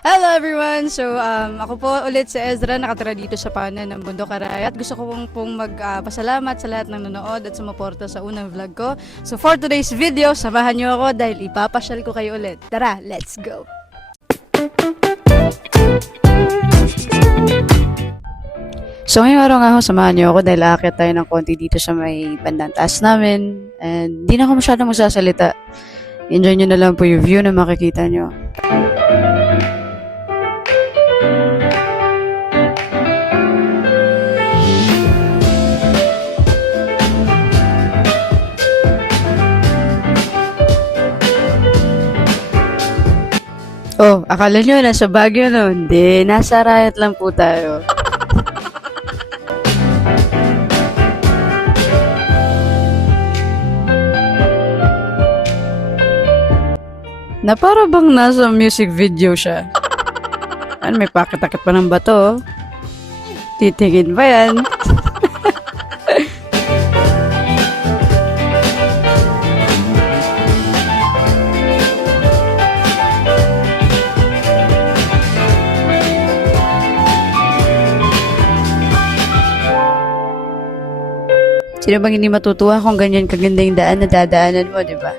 Hello everyone! Ako po ulit si Ezra, nakatira dito sa panan ng Bundok Aray at gusto ko pong magpasalamat sa lahat ng nanood at sumuporta sa unang vlog ko. So for today's video, samahan niyo ako dahil ipapasyal ko kayo ulit. Tara, let's go! So ngayong araw nga ho, samahan niyo ako dahil aakyat tayo ng konti dito sa may bandang taas namin and di na ako masyadong magsasalita. Enjoy niyo na lang po yung view na makikita niyo. Oh, akala nyo nasa Baguio no? Hindi, nasa Arayat lang po tayo. Na para bang nasa music video siya. Ano, may pakit-akit pa ng bato. Titingin ba yan? Sino bang hindi matutuwa kung ganyan kaganda yung daan na dadaanan mo, di ba?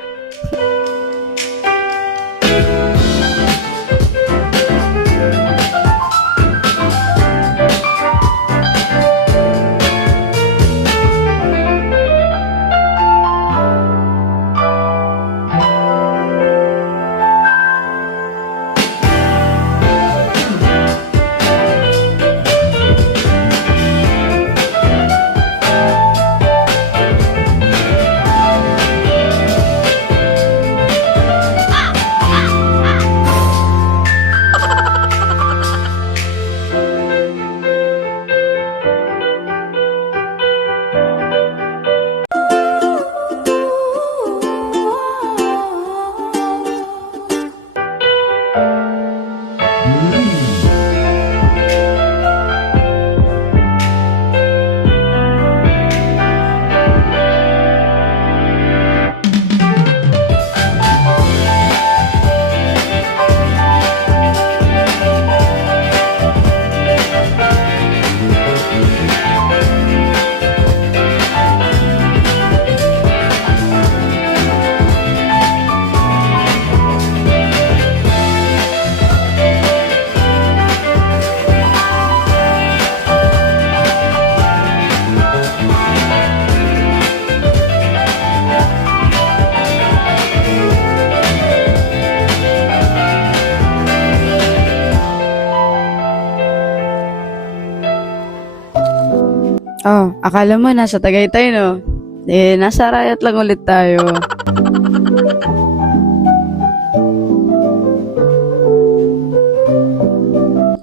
Oh, akala mo nasa Tagaytay, no? Nasa Arayat lang ulit tayo.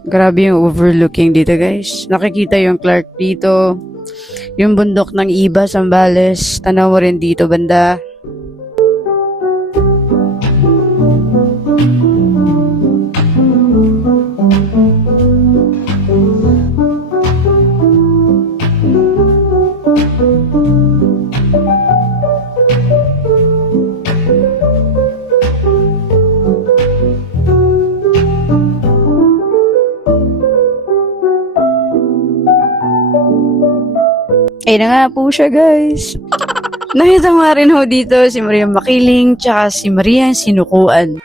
Grabe yung overlooking dito, guys. Nakikita yung Clark dito. Yung bundok ng Iba, Zambales. Tanaw mo rin dito, banda. Ayun na nga po siya, guys. Nakita nga rin ho dito si Maria Makiling tsaka si Maria Sinukuan.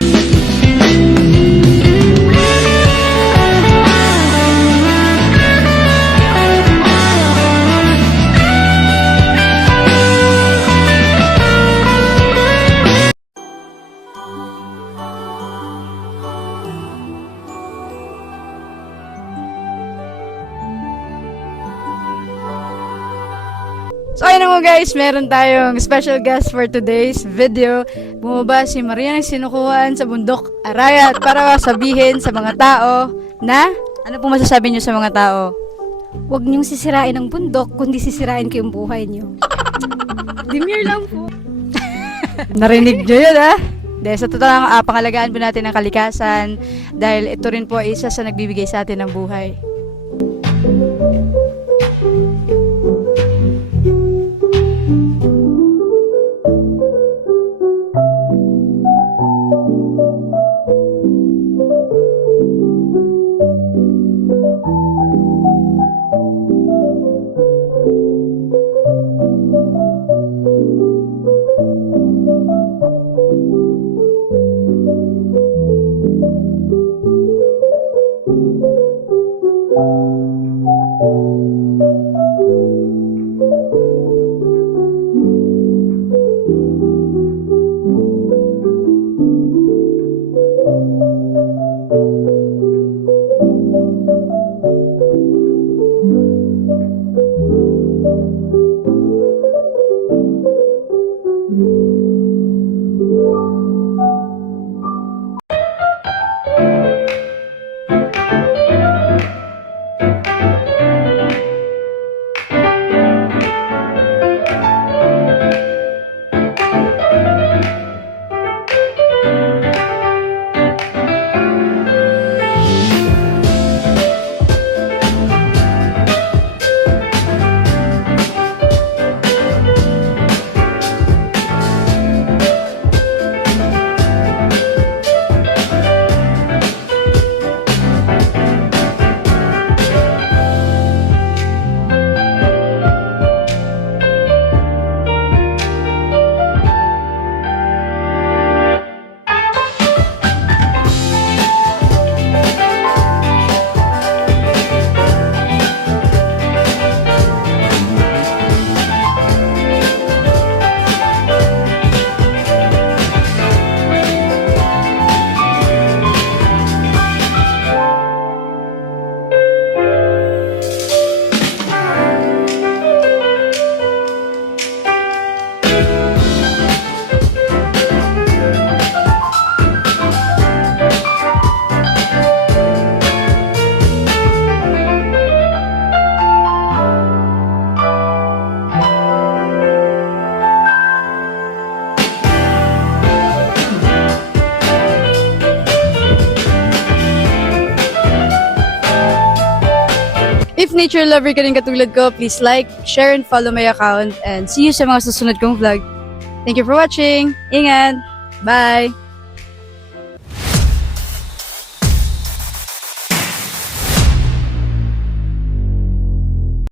So ayun nga guys, meron tayong special guest for today's video. Bumaba si Maria ng Sinukuan sa Bundok Arayat para sabihin sa mga tao na, ano po masasabi niyo sa mga tao? Huwag niyong sisirain ang bundok, kundi sisirain ko yung buhay niyo. Demure lang po. Narinig niyo yun, ha? Dahil sa totoo lang, pangalagaan po natin ang kalikasan dahil ito rin po ay isa sa nagbibigay sa atin ng buhay. if nature lover ka rin katulad ko, please like, share, and follow my account. And see you sa mga susunod kong vlog. Thank you for watching. Ingat! Bye!